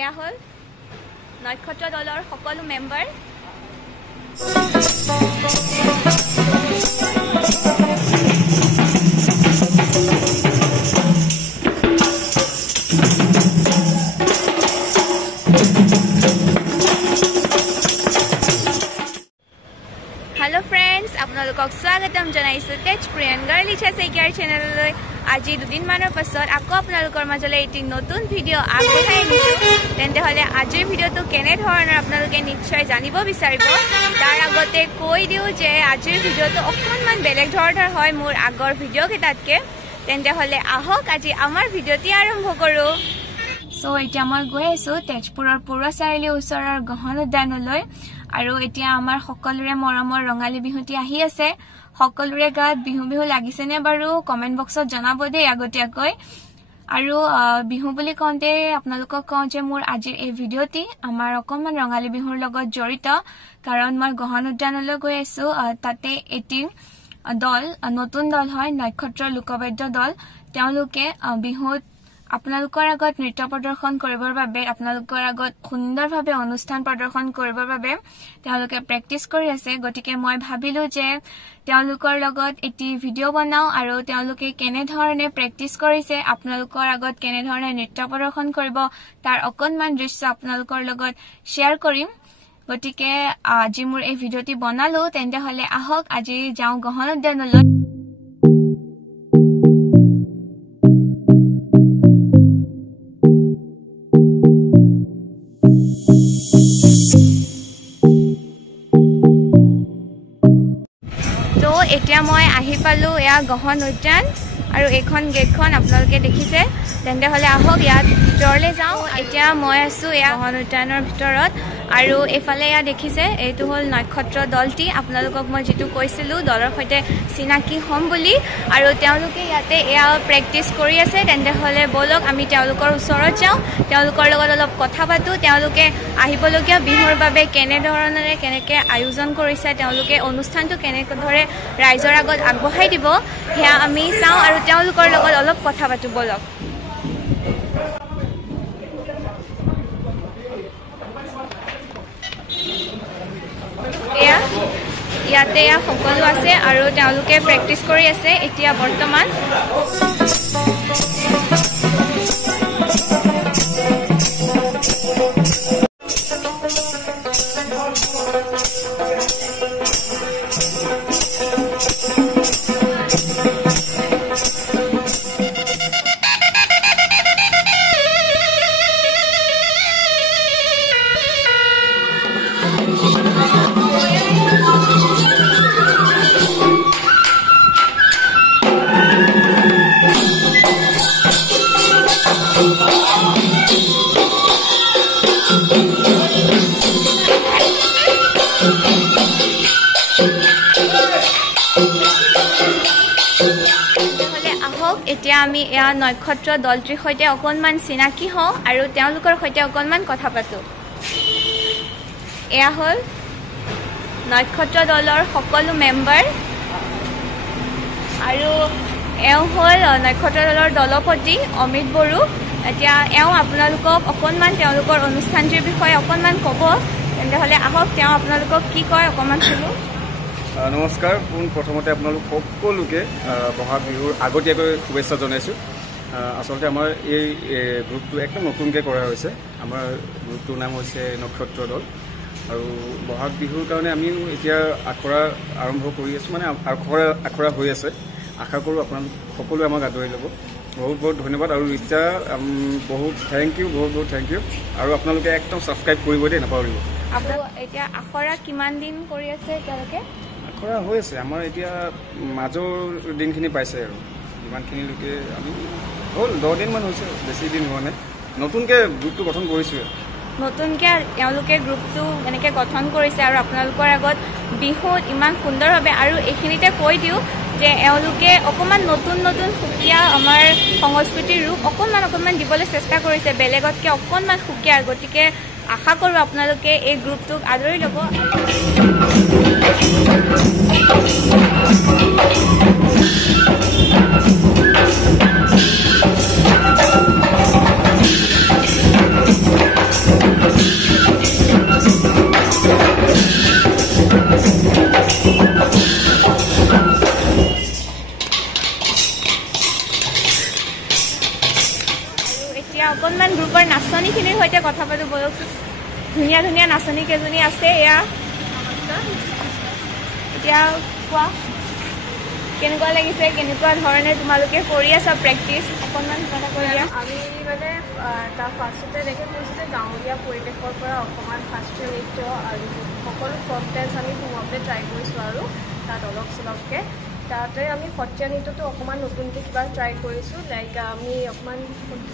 এয়া হল নক্ষত্ৰ দলৰ সকলো মেম্বাৰ। हेलो फ्रेंड्स, आपलोक स्वागतम जनाइছো तेज प्रियंका लिखा शइकियार चेनेलলৈ। আজি দুদিন মানৰ পাছত আকৌ আপোনালোকৰ মাজলৈ এটি নতুন ভিডিঅ' আগবঢ়াই আনিছো। তেন্তে হলে আজিৰ ভিডিঅ'টো কেনে ধৰণৰ আপোনালোকে নিশ্চয় জানিব বিচাৰিব। তাৰ আগতে কৈ দিও যে আজিৰ ভিডিঅ'টো অকণমান বেলেগ ধৰণৰ হয় মোৰ আগৰ ভিডিঅ' কেইটাতকে। তেন্তে হলে আহক আজি আমাৰ ভিডিঅ'টি আৰম্ভ কৰো। সো এতিয়া মই গৈ আছো তেজপুৰৰ পৌৰ চাৰিআলি ওচৰৰ গহন উদ্যানলৈ। আৰু এতিয়া আমাৰ সকলোৰে মৰমৰ ৰঙালী বিহুটি আহি আছে। সকলোৰে গাত বিহু বিহু লাগিছে নে বাৰু কমেন্ট বক্সত জনাব দেই আগতীয়াকৈ। আৰু বিহু বুলি কওঁতে আপোনালোকক কওঁ যে মোৰ আজিৰ এই ভিডিঅ'টি আমাৰ অকণমান ৰঙালী বিহুৰ লগত জড়িত। কাৰণ মই গহন উদ্যানলৈ গৈ আছো। তাতে এটি দল, নতুন দল হয়, নক্ষত্ৰ লোকবাদ্য দল। তেওঁলোকে বিহুত আপোনালোকৰ আগত নৃত্য প্ৰদৰ্শন কৰিবৰ বাবে, আপোনালোকৰ আগত সুন্দৰভাৱে অনুষ্ঠান প্ৰদৰ্শন কৰিবৰ বাবে তেওঁলোকে প্ৰেক্টিচ কৰি আছে। গতিকে মই ভাবিলো যে তেওঁলোকৰ লগত এটি ভিডিঅ' বনাও আৰু তেওঁলোকে কেনেধৰণে প্ৰেক্টিচ কৰিছে, আপোনালোকৰ আগত কেনেধৰণে নৃত্য প্ৰদৰ্শন কৰিব তাৰ অকণমান দৃশ্য আপোনালোকৰ লগত শ্বেয়াৰ কৰিম। গতিকে আজি মোৰ এই ভিডিঅ'টি বনালো। তেন্তে হলে আহক আজি যাওঁ গহন উদ্যানলৈ। এতিয়া মই আহি পালো এয়া গহন উদ্যান আৰু এইখন গেটখন আপোনালোকে দেখিছে। তেন্তে হলে আহক ইয়াত ভিতৰলৈ যাওঁ। এতিয়া মই আছো এয়া গহন উদ্যানৰ ভিতৰত আৰু এইফালে এয়া দেখিছে এইটো হ'ল নক্ষত্ৰ দলটি। আপোনালোকক মই যিটো কৈছিলো দলৰ সৈতে চিনাকি হ'ম বুলি, আৰু তেওঁলোকে ইয়াতে এয়া প্ৰেক্টিচ কৰি আছে। তেন্তে হলে বলক আমি তেওঁলোকৰ ওচৰত যাওঁ, তেওঁলোকৰ লগত অলপ কথা পাতো। তেওঁলোকে আহিবলগীয়া বিহুৰ বাবে কেনেধৰণেৰে কেনেকৈ আয়োজন কৰিছে, তেওঁলোকে অনুষ্ঠানটো কেনেদৰে ৰাইজৰ আগত আগবঢ়াই দিব সেয়া আমি চাওঁ আৰু তেওঁলোকৰ লগত অলপ কথা পাতো বলক। ইয়াতে এয়া সকলো আছে আৰু তেওঁলোকে প্ৰেক্টিচ কৰি আছে এতিয়া বৰ্তমান। এতিয়া আমি এয়া নক্ষত্ৰ দলটিৰ সৈতে অকণমান চিনাকি হওঁ আৰু তেওঁলোকৰ সৈতে অকণমান কথা পাতো। এয়া হ'ল নক্ষত্ৰ দলৰ সকলো মেম্বাৰ আৰু এওঁ হ'ল নক্ষত্ৰ দলৰ দলপতি অমিত বড়ো। এতিয়া এওঁ আপোনালোকক অকণমান তেওঁলোকৰ অনুষ্ঠানটিৰ বিষয়ে অকণমান ক'ব। তেন্তে হ'লে আহক তেওঁ আপোনালোকক কি কয় অকণমান শুনো। নমস্কাৰ। প্ৰথমতে আপোনালোক সকলোকে বহাগ বিহুৰ আগতীয়াকৈ শুভেচ্ছা জনাইছোঁ। আচলতে আমাৰ এই গ্ৰুপটো একদম নতুনকৈ কৰা হৈছে। আমাৰ গ্ৰুপটোৰ নাম হৈছে নক্ষত্ৰ দল আৰু বহাগ বিহুৰ কাৰণে আমিও এতিয়া আখৰা আৰম্ভ কৰি আছোঁ, মানে আখৰা হৈ আছে। আশা কৰোঁ আপোনালোক সকলোৱে আমাক আদৰি ল'ব। বহুত বহুত ধন্যবাদ আৰু এতিয়া বহুত থেংক ইউ, বহুত বহুত থেংক ইউ। আৰু আপোনালোকে একদম ছাবস্ক্ৰাইব কৰিব দেই, নাপাহৰিব। এতিয়া আখৰা কিমান দিন কৰি আছে এতিয়ালৈকে? আখৰা হৈ আছে আমাৰ এতিয়া মাজৰ দিনখিনি পাইছে আৰু যিমানখিনিলৈকে আমি হ'ল 10 দিনমান হৈছে, বেছি দিন হোৱা নাই। নতুনকৈ গ্ৰুপটো গঠন কৰিছোঁৱে। নতুনকৈ তেওঁলোকে গ্ৰুপটো এনেকৈ গঠন কৰিছে আৰু আপোনালোকৰ আগত বিহুত ইমান সুন্দৰভাৱে। আৰু এইখিনিতে কৈ দিওঁ যে এওঁলোকে অকণমান নতুন নতুন সুকীয়া আমাৰ সংস্কৃতিৰ ৰূপ অকণমান দিবলৈ চেষ্টা কৰিছে, বেলেগতকৈ অকণমান সুকীয়া। গতিকে আশা কৰোঁ আপোনালোকে এই গ্ৰুপটোক আদৰি ল'ব। অকণমান গ্ৰুপৰ নাচনীখিনিৰ সৈতে কথা পাতো বলক ধুনীয়া ধুনীয়া নাচনী কেইজনী আছে এয়া এতিয়া কোৱা কেনেকুৱা লাগিছে কেনেকুৱা ধৰণে তোমালোকে কৰি আছা প্ৰেক্টিচ অকণমান কথা কৈ দিয়া আমি মানে তাৰ ফাৰ্ষ্টতে দেখি কৈছোঁ যে গাঁৱলীয়া পৰিৱেশৰ পৰা অকণমান শাস্ত্ৰীয় নৃত্য আৰু সকলো ফক ডেন্স আমি সোমাবলৈ ট্ৰাই কৰিছোঁ আৰু তাত অলপ চলপকৈ তাতে আমি সত্ৰীয়া নৃত্যটো অকণমান নতুনকৈ কিবা ট্ৰাই কৰিছোঁ লাইক আমি অকণমান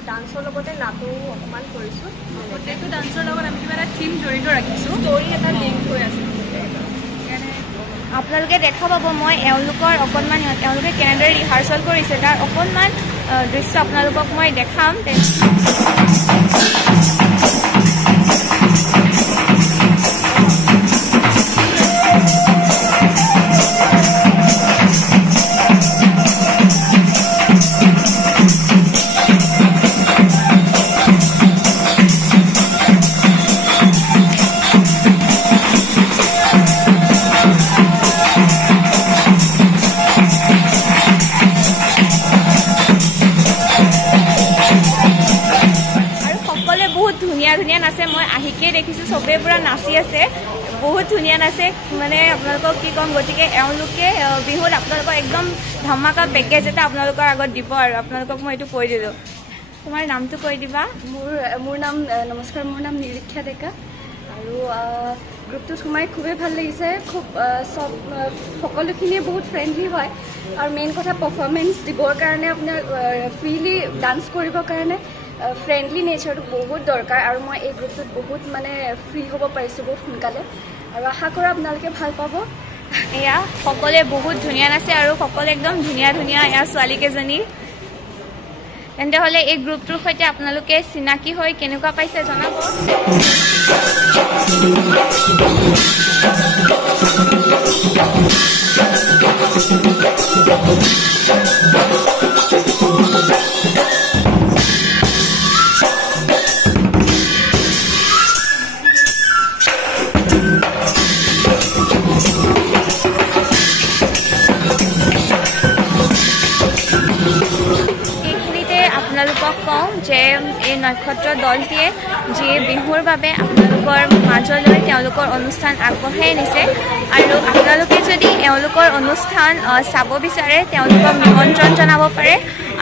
ডান্সৰ লগতে নাটো অকণমান কৰিছোঁ প্ৰত্যেকটো ডান্সৰ লগত আমি কিবা এটা থিম জড়িত ৰাখিছোঁ ষ্টৰি এটা লিংক হৈ আছে আপোনালোকে দেখা পাব মই এওঁলোকৰ অকণমান এওঁলোকে কেনেদৰে ৰিহাৰ্চেল কৰিছে তাৰ অকণমান দৃশ্য আপোনালোকক মই দেখাম ধুনীয়া নাচে মই আহিকে দেখিছোঁ চবেই পুৰা নাচি আছে বহুত ধুনীয়া নাচে মানে আপোনালোকক কি ক'ম গতিকে এওঁলোকে বিহুত আপোনালোকক একদম ধামাকা পেকেজ এটা আপোনালোকৰ আগত দিব আৰু আপোনালোকক মই এইটো কৈ দিলোঁ তোমাৰ নামটো কৈ দিবা মোৰ নাম নমস্কাৰ মোৰ নাম নিৰীক্ষা ডেকা আৰু গ্ৰুপটোত সোমাই খুবেই ভাল লাগিছে খুব চব সকলোখিনিয়ে বহুত ফ্ৰেণ্ডলি হয় আৰু মেইন কথা পাৰফৰ্মেঞ্চ দিবৰ কাৰণে আপোনাৰ ফ্ৰীলি ডান্স কৰিবৰ কাৰণে ফ্ৰেণ্ডলি নেচাৰটো বহুত দৰকাৰ আৰু মই এই গ্ৰুপটোত বহুত মানে ফ্ৰী হ'ব পাৰিছোঁ বহুত সোনকালে আৰু আশা কৰোঁ আপোনালোকে ভাল পাব এয়া সকলোৱে বহুত ধুনীয়া নাচে আৰু সকলোৱে একদম ধুনীয়া ধুনীয়া এয়া ছোৱালীকেইজনী তেন্তে হ'লে এই গ্ৰুপটোৰ সৈতে আপোনালোকে চিনাকি হৈ কেনেকুৱা পাইছে জনাব আপোনালোকক কওঁ যে এই নক্ষত্ৰ দলটিয়ে যিয়ে বিহুৰ বাবে আপোনালোকৰ মাজলৈ তেওঁলোকৰ অনুষ্ঠান আগবঢ়াই নিছে আৰু আপোনালোকে যদি এওঁলোকৰ অনুষ্ঠান চাব বিচাৰে তেওঁলোকক নিমন্ত্ৰণ জনাব পাৰে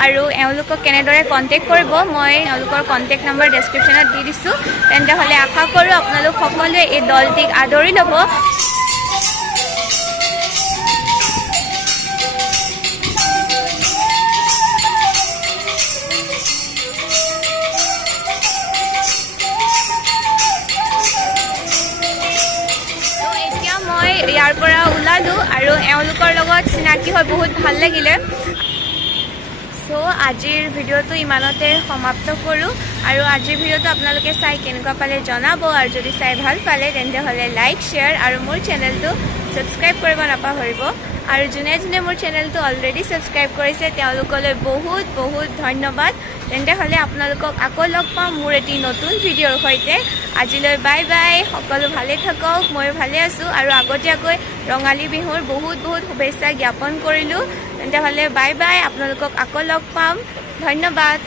আৰু এওঁলোকক কেনেদৰে কণ্টেক্ট কৰিব মই এওঁলোকৰ কণ্টেক্ট নম্বৰ ডেছক্ৰিপশ্যনত দি দিছোঁ তেন্তে হ'লে আশা কৰোঁ আপোনালোক সকলোৱে এই দলটিক আদৰি ল'ব ইয়াৰ পৰা ওলালোঁ আৰু এওঁলোকৰ লগত চিনাকি হৈ বহুত ভাল লাগিলে সো আজিৰ ভিডিঅ'টো ইমানতে সমাপ্ত কৰোঁ আৰু আজিৰ ভিডিঅ'টো আপোনালোকে চাই কেনেকুৱা পালে জনাব আৰু যদি চাই ভাল পালে তেন্তে হ'লে লাইক শ্বেয়াৰ আৰু মোৰ চেনেলটো ছাবস্ক্ৰাইব কৰিব নাপাহৰিব আৰু যোনে যোনে মোৰ চেনেলটো অলৰেডি ছাবস্ক্ৰাইব কৰিছে তেওঁলোকলৈ বহুত বহুত ধন্যবাদ তেন্তে হ'লে আপোনালোকক আকৌ লগ পাম মোৰ এটি নতুন ভিডিঅ'ৰ সৈতে আজিলৈ বাই বাই সকলো ভালে থাকক মই ভালে আছোঁ আৰু আগতীয়াকৈ ৰঙালী বিহুৰ বহুত বহুত শুভেচ্ছা জ্ঞাপন কৰিলোঁ তেন্তে হ'লে বাই বাই আপোনালোকক আকৌ লগ পাম ধন্যবাদ